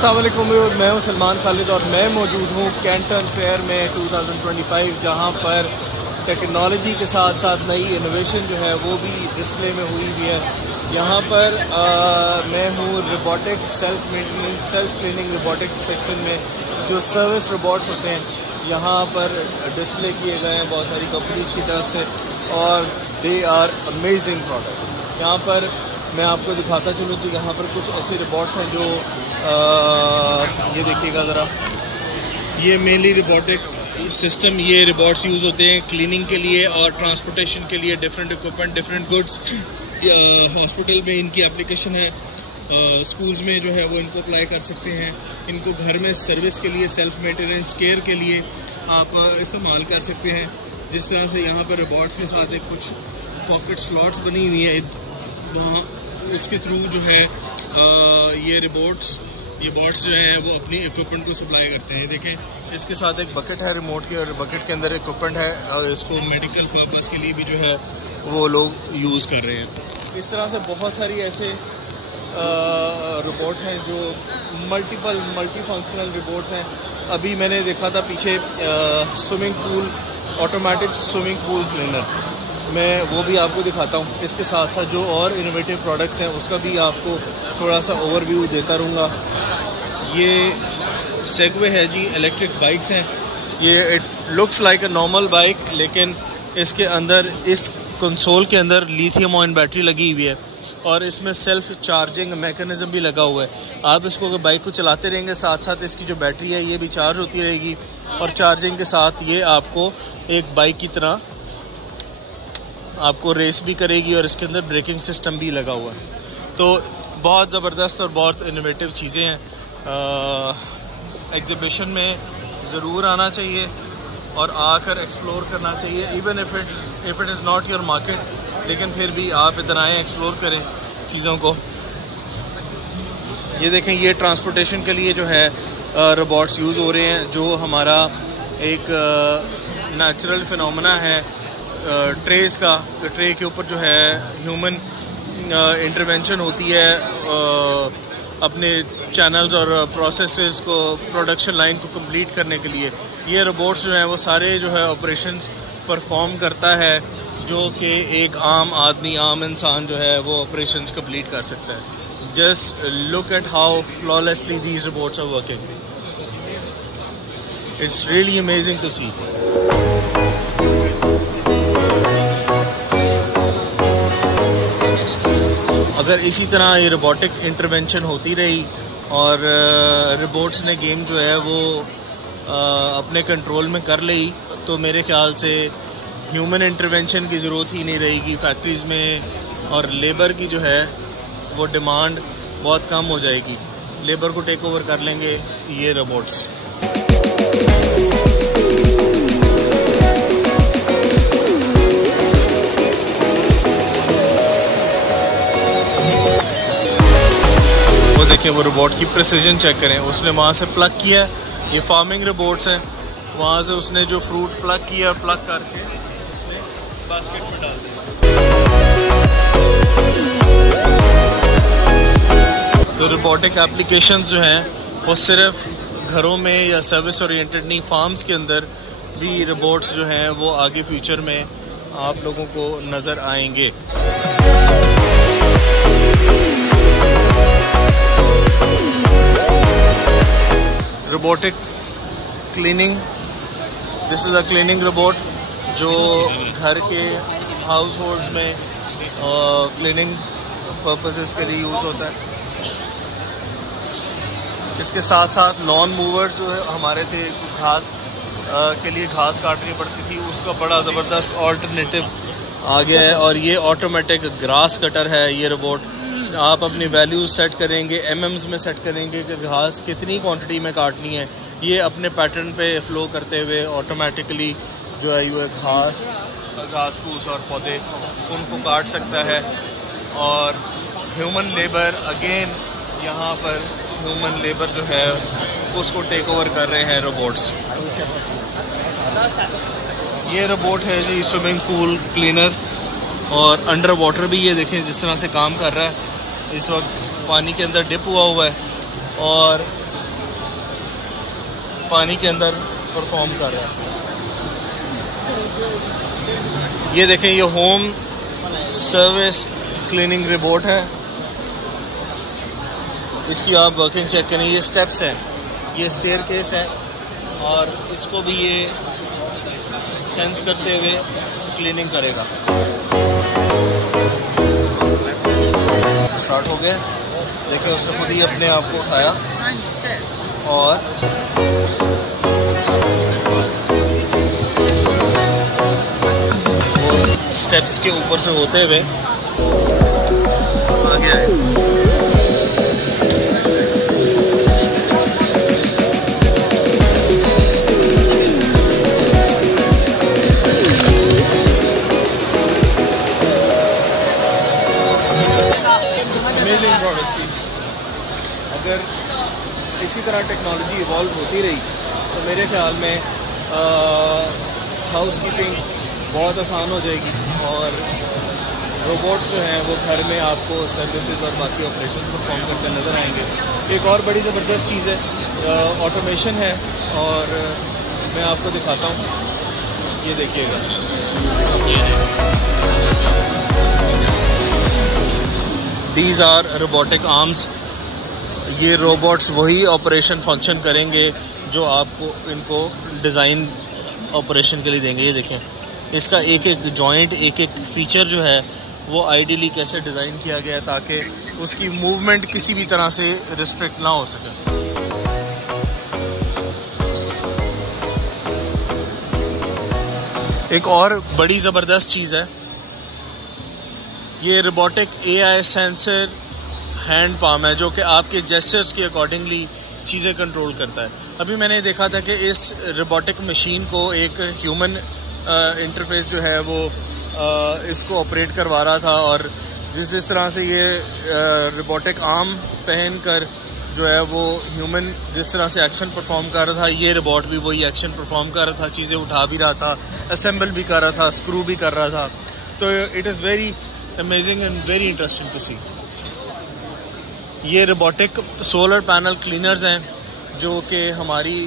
अस्सलाम वालेकुम, मैं हूं सलमान खालिद और मैं मौजूद हूं कैंटन फेयर में 2025, जहां पर टेक्नोलॉजी के साथ साथ नई इनोवेशन जो है वो भी डिस्प्ले में हुई हुई है। यहां पर मैं हूं robotic self maintenance self cleaning robotic section में, जो सर्विस रोबोट्स होते हैं यहां पर डिस्प्ले किए गए हैं बहुत सारी कंपनीज की तरफ से, और दे आर अमेजिंग प्रोडक्ट्स। यहाँ पर मैं आपको दिखाता चलूँ तो यहाँ पर कुछ ऐसे रोबोट्स हैं जो ये देखिएगा ज़रा, ये मेनली रोबोटिक सिस्टम, ये रोबोट्स यूज़ होते हैं क्लीनिंग के लिए और ट्रांसपोर्टेशन के लिए, different equipment, different goods. Hospital में इनकी एप्लीकेशन है, स्कूल्स में जो है वो इनको अप्लाई कर सकते हैं। इनको घर में सर्विस के लिए, सेल्फ मेंटेनेंस केयर के लिए आप इस्तेमाल कर सकते हैं। जिस तरह से यहाँ पर रोबोट्स के साथ एक कुछ पॉकेट स्लॉट्स बनी हुई है, वहाँ उसके थ्रू जो है ये रोबोट्स जो हैं वो अपनी इक्विपमेंट को सप्लाई करते हैं। देखें, इसके साथ एक बकेट है रिमोट की, और बकेट के अंदर इक्विपमेंट है, और इसको मेडिकल पर्पस के लिए भी जो है वो लोग यूज़ कर रहे हैं। इस तरह से बहुत सारी ऐसे रोबोट्स हैं जो मल्टी फंक्शनल रोबोट्स हैं। अभी मैंने देखा था पीछे swimming pool, automatic swimming pool cleaner, मैं वो भी आपको दिखाता हूँ। इसके साथ साथ जो और इनोवेटिव प्रोडक्ट्स हैं उसका भी आपको थोड़ा सा ओवरव्यू देता रहूँगा। ये सेगवे है जी, इलेक्ट्रिक बाइक्स हैं। ये it looks like a normal bike, लेकिन इसके अंदर, इस कंसोल के अंदर लिथियम आयन बैटरी लगी हुई है, और इसमें सेल्फ चार्जिंग मैकेनिज़्म भी लगा हुआ है। आप इसको अगर बाइक को चलाते रहेंगे, साथ साथ इसकी जो बैटरी है ये भी चार्ज होती रहेगी, और चार्जिंग के साथ ये आपको एक बाइक की तरह आपको रेस भी करेगी, और इसके अंदर ब्रेकिंग सिस्टम भी लगा हुआ है। तो बहुत ज़बरदस्त और बहुत इनोवेटिव चीज़ें हैं। एग्ज़िबिशन में ज़रूर आना चाहिए और आकर एक्सप्लोर करना चाहिए, even if it is not your market, लेकिन फिर भी आप इधर आएँ, एक्सप्लोर करें चीज़ों को। ये देखें, ये ट्रांसपोर्टेशन के लिए जो है रोबोट्स यूज़ हो रहे हैं, जो हमारा एक नेचुरल फिनोमेना है ट्रेस का। ट्रे के ऊपर जो है ह्यूमन इंटरवेंशन होती है अपने चैनल्स और प्रोसेसेस को, प्रोडक्शन लाइन को कंप्लीट करने के लिए। ये रोबोट्स जो हैं वो सारे जो है ऑपरेशंस परफॉर्म करता है, जो कि एक आम आदमी, आम इंसान जो है वो ऑपरेशंस कंप्लीट कर सकता है। Just look at how flawlessly these robots are working. It's really amazing to see. अगर इसी तरह ये रोबोटिक इंटरवेंशन होती रही और रोबोट्स ने गेम जो है वो अपने कंट्रोल में कर ली, तो मेरे ख्याल से ह्यूमन इंटरवेंशन की ज़रूरत ही नहीं रहेगी फैक्ट्रीज़ में, और लेबर की जो है वो डिमांड बहुत कम हो जाएगी। लेबर को टेक ओवर कर लेंगे ये रोबोट्स। देखिए, वो रोबोट की प्रिसीजन चेक करें, उसने वहाँ से प्लग किया, ये फार्मिंग रोबोट्स हैं, वहाँ से उसने जो फ्रूट प्लग किया, प्लग करके उसने बास्केट में डाल दिया। तो रोबोटिक एप्लीकेशन जो हैं वो सिर्फ घरों में या सर्विस ओरिएंटेड नहीं, फार्म्स के अंदर भी रोबोट्स जो हैं वो आगे फ्यूचर में आप लोगों को नज़र आएंगे। Robotic cleaning, this is a cleaning robot जो घर के हाउस होल्ड्स में क्लीनिंग पर्पसेस के लिए यूज़ होता है। इसके साथ साथ लॉन मूवर्स जो है हमारे थे, घास के लिए घास काटनी पड़ती थी, उसका बड़ा ज़बरदस्त ऑल्टरनेटिव आ गया है। और ये ऑटोमेटिक ग्रास कटर है ये रोबोट। आप अपनी वैल्यूज़ सेट करेंगे, एमएम्स में सेट करेंगे कि घास कितनी क्वांटिटी में काटनी है। ये अपने पैटर्न पे फ्लो करते हुए ऑटोमेटिकली जो है ये घास फूस और पौधे उनको काट सकता है। और ह्यूमन लेबर, अगेन यहाँ पर ह्यूमन लेबर जो है उसको टेक ओवर कर रहे हैं रोबोट्स। ये रोबोट है जी स्विमिंग पूल क्लीनर, और अंडर वाटर भी ये देखें जिस तरह से काम कर रहा है। इस वक्त पानी के अंदर डिप हुआ है और पानी के अंदर परफॉर्म कर रहा है। ये देखें, ये होम सर्विस क्लीनिंग रोबोट है। इसकी आप वर्किंग चेक करें। ये स्टेप्स हैं, ये स्टेयरकेस है और इसको भी ये सेंस करते हुए क्लीनिंग करेगा। स्टार्ट हो गया, देखिए उसने खुद ही अपने आप को उठाया और वो स्टेप्स के ऊपर से होते हुए आ गया है। Amazing product see. अगर इसी तरह टेक्नोलॉजी इवॉल्व होती रही तो मेरे ख्याल में हाउस कीपिंग बहुत आसान हो जाएगी और रोबोट्स जो हैं वो घर में आपको सर्विसेज और बाकी ऑपरेशन परफॉर्म करते नज़र आएंगे। एक और बड़ी ज़बरदस्त चीज़ है, ऑटोमेशन है और मैं आपको दिखाता हूँ, ये देखिएगा। These are robotic arms। ये रोबोट्स वही ऑपरेशन फंक्शन करेंगे जो आपको इनको डिज़ाइन ऑपरेशन के लिए देंगे। ये देखें, इसका एक एक जॉइंट, एक एक फीचर जो है वो आइडियली कैसे डिज़ाइन किया गया है ताकि उसकी मूवमेंट किसी भी तरह से रिस्ट्रिक्ट ना हो सके। एक और बड़ी ज़बरदस्त चीज़ है, ये robotic AI sensor hand palm है जो कि आपके जेस्चर्स के अकॉर्डिंगली चीज़ें कंट्रोल करता है। अभी मैंने देखा था कि इस रोबोटिक मशीन को एक ह्यूमन इंटरफेस जो है वो इसको ऑपरेट करवा रहा था और जिस तरह से ये रोबोटिक आर्म पहन कर जो है वो ह्यूमन जिस तरह से एक्शन परफॉर्म कर रहा था, ये रोबोट भी वही एक्शन परफॉर्म कर रहा था, चीज़ें उठा भी रहा था, असेंबल भी कर रहा था, स्क्रू भी कर रहा था। तो it is very amazing and very interesting to see. ये रोबोटिक सोलर पैनल क्लीनर्स हैं जो कि हमारी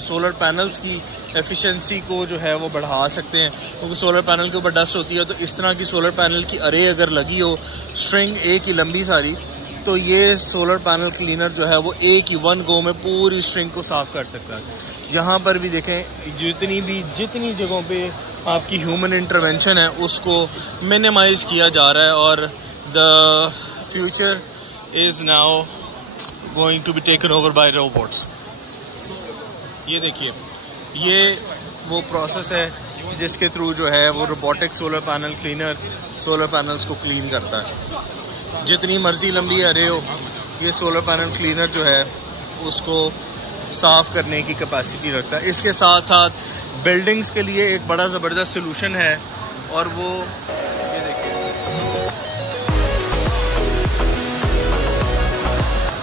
सोलर पैनल्स की एफिशिएंसी को जो है वो बढ़ा सकते हैं, क्योंकि सोलर पैनल के ऊपर डस्ट होती है। तो इस तरह की सोलर पैनल की अरे अगर लगी हो, स्ट्रिंग एक ही लंबी सारी, तो ये सोलर पैनल क्लीनर जो है वो एक ही वन गो में पूरी स्ट्रिंग को साफ़ कर सकता है। यहाँ पर भी देखें, जितनी जगहों पे आपकी ह्यूमन इंटरवेंशन है उसको मिनिमाइज़ किया जा रहा है और the future is now going to be taken over by robots. ये देखिए, ये वो प्रोसेस है जिसके थ्रू जो है वो robotic solar panel cleaner solar panels को क्लीन करता है। जितनी मर्ज़ी लंबी अरे हो, ये सोलर पैनल क्लीनर जो है उसको साफ़ करने की कैपेसिटी रखता है। इसके साथ साथ बिल्डिंग्स के लिए एक बड़ा ज़बरदस्त सलूशन है और वो ये देखिए,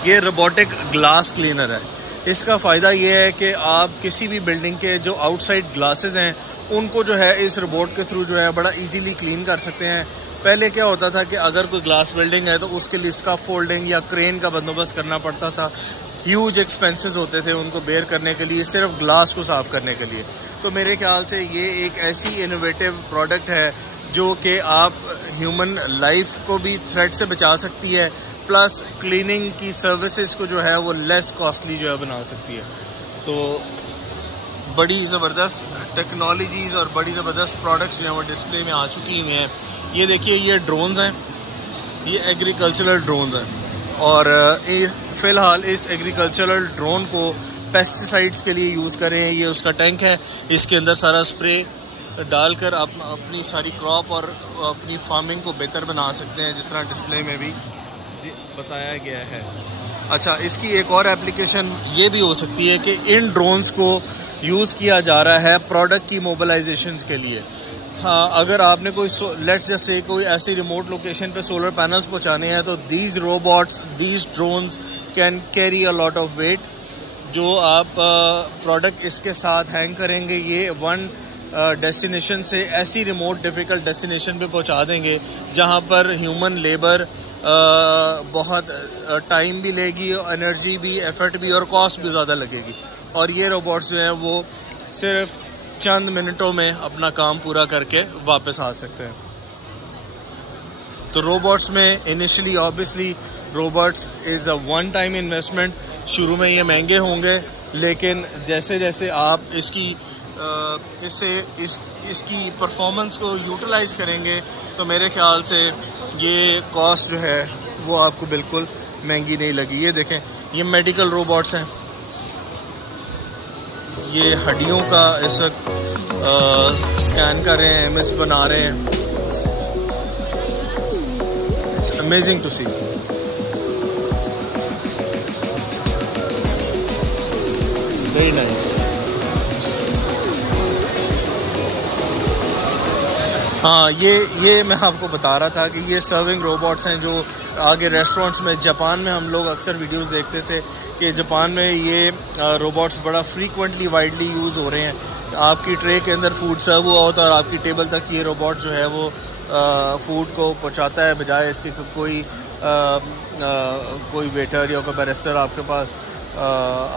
ये रोबोटिक ग्लास क्लीनर है। इसका फ़ायदा ये है कि आप किसी भी बिल्डिंग के जो आउटसाइड ग्लासेस हैं उनको जो है इस रोबोट के थ्रू जो है बड़ा इजीली क्लीन कर सकते हैं। पहले क्या होता था कि अगर कोई ग्लास बिल्डिंग है तो उसके लिए इसका फोल्डिंग या क्रेन का बंदोबस्त करना पड़ता था, ह्यूज एक्सपेंसेस होते थे उनको बेयर करने के लिए, सिर्फ ग्लास को साफ़ करने के लिए। तो मेरे ख्याल से ये एक ऐसी इनोवेटिव प्रोडक्ट है जो कि आप ह्यूमन लाइफ को भी थ्रेट से बचा सकती है, प्लस क्लीनिंग की सर्विसेज को जो है वो लेस कॉस्टली जो है बना सकती है। तो बड़ी ज़बरदस्त टेक्नोलॉजीज़ और बड़ी ज़बरदस्त प्रोडक्ट्स जो हैं वो डिस्प्ले में आ चुकी हुई हैं। ये देखिए, ये ड्रोन्स हैं, ये एग्रीकल्चरल ड्रोन्स हैं और फ़िलहाल इस एग्रीकल्चरल ड्रोन को पेस्टिसाइड्स के लिए यूज़ करें। ये उसका टैंक है, इसके अंदर सारा स्प्रे डालकर आप अपनी सारी क्रॉप और अपनी फार्मिंग को बेहतर बना सकते हैं, जिस तरह डिस्प्ले में भी बताया गया है। अच्छा, इसकी एक और एप्लीकेशन ये भी हो सकती है कि इन ड्रोन्स को यूज़ किया जा रहा है प्रोडक्ट की मोबिलाइजेशन के लिए। हाँ, अगर आपने कोई लेट्स जस्ट से कोई ऐसी रिमोट लोकेशन पे सोलर पैनल्स पहुंचाने हैं तो these robots, these drones can carry a lot of weight. जो आप प्रोडक्ट इसके साथ हैंग करेंगे, ये 1 डेस्टिनेशन से ऐसी रिमोट डिफ़िकल्ट डेस्टिनेशन पे पहुंचा देंगे जहां पर ह्यूमन लेबर बहुत टाइम भी लेगी, एनर्जी भी, एफर्ट भी और कॉस्ट भी ज़्यादा लगेगी। और ये रोबोट्स जो हैं वो सिर्फ चंद मिनटों में अपना काम पूरा करके वापस आ सकते हैं। तो रोबोट्स में initially obviously robots is a one time investment. शुरू में ये महंगे होंगे, लेकिन जैसे जैसे आप इसकी परफॉर्मेंस को यूटिलाइज़ करेंगे तो मेरे ख्याल से ये कॉस्ट जो है वो आपको बिल्कुल महंगी नहीं लगी। ये देखें, ये मेडिकल रोबोट्स हैं, ये हड्डियों का इस वक्त स्कैन कर रहे हैं, इमेज बना रहे हैं। It's amazing to see. Very nice. हाँ, ये मैं आपको बता रहा था कि ये सर्विंग रोबोट्स हैं जो आगे रेस्टोरेंट्स में, जापान में हम लोग अक्सर वीडियोस देखते थे कि जापान में ये रोबोट्स बड़ा फ्रीक्वेंटली वाइडली यूज़ हो रहे हैं। आपकी ट्रे के अंदर फूड सर्व हुआ होता है और आपकी टेबल तक ये रोबोट जो है वो फूड को पहुंचाता है, बजाय इसके कोई वेटर या कोई बैरिस्टर आपके पास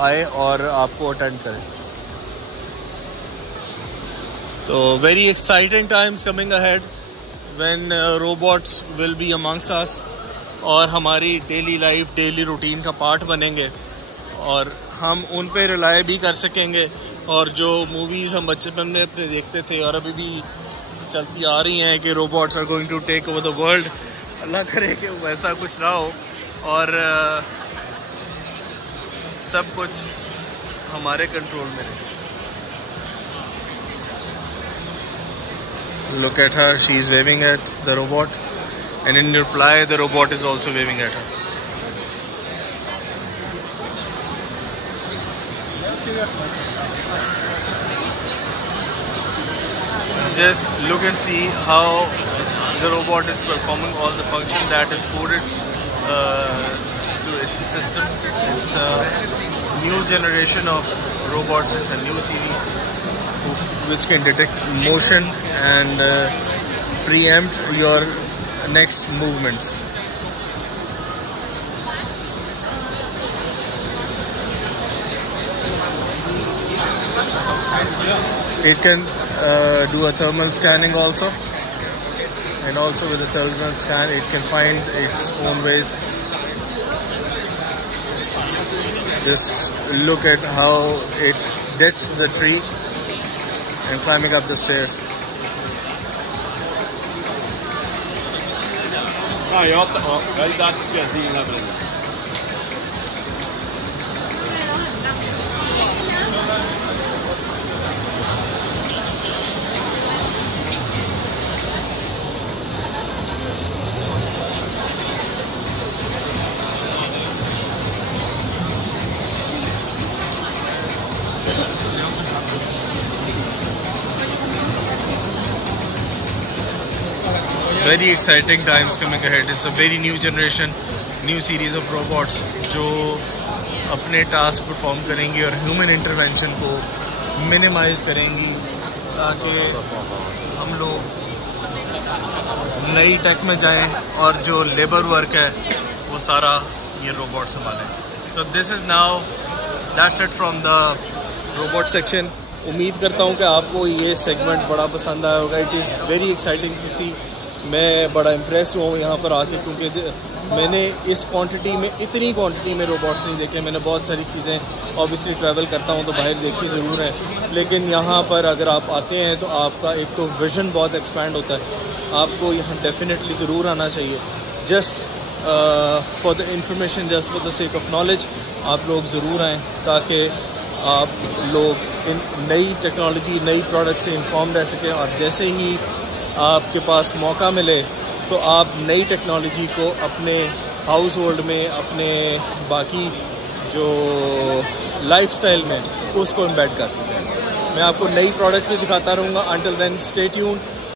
आए और आपको अटेंड करे। तो very exciting times coming ahead when robots will be amongst us और हमारी डेली लाइफ, डेली रूटीन का पार्ट बनेंगे और हम उन पे रिलाय भी कर सकेंगे। और जो मूवीज़ हम बचपन में अपने देखते थे और अभी भी चलती आ रही हैं कि robots are going to take over the world, Allah करे कि वैसा कुछ ना हो और सब कुछ हमारे कंट्रोल में रहे। Look at her, she is waving at the robot, and in reply the robot is also waving at her. Just look and see how the robot is performing all the function that is coded to its system. It's a new generation of robots. It's a new series which can detect motion and preempt your next movements. It can do a thermal scanning also, and also with the thermal scan it can find its own ways. Just look at how it ditched the tree and climbing up the stairs. Very exciting times coming ahead. It's a very new generation, new series of robots जो अपने task perform करेंगी और human intervention को minimise करेंगी ताकि हम लोग नई टेक में जाएं और जो लेबर वर्क है वो सारा ये robot संभालें। So this is now, that's it from the robot section. उम्मीद करता हूँ कि आपको ये सेगमेंट बड़ा पसंद आया होगा। It is very exciting to see. मैं बड़ा इम्प्रेस हुआ हूँ यहाँ पर आके, क्योंकि मैंने इस क्वांटिटी में, इतनी क्वांटिटी में रोबोट्स नहीं देखे। मैंने बहुत सारी चीज़ें ऑब्वियसली ट्रैवल करता हूँ तो बाहर देखी ज़रूर है, लेकिन यहाँ पर अगर आप आते हैं तो आपका एक तो विज़न बहुत एक्सपैंड होता है। आपको यहाँ डेफिनेटली ज़रूर आना चाहिए। Just for the information, just for the sake of knowledge आप लोग ज़रूर आएँ ताकि आप लोग इन नई टेक्नोलॉजी, नई प्रोडक्ट से इन्फॉर्म रह सकें। और जैसे ही आपके पास मौका मिले तो आप नई टेक्नोलॉजी को अपने हाउस होल्ड में, अपने बाकी जो लाइफस्टाइल में उसको एम्बेड कर सकें। मैं आपको नई प्रोडक्ट भी दिखाता रहूँगा। Until then stay tuned.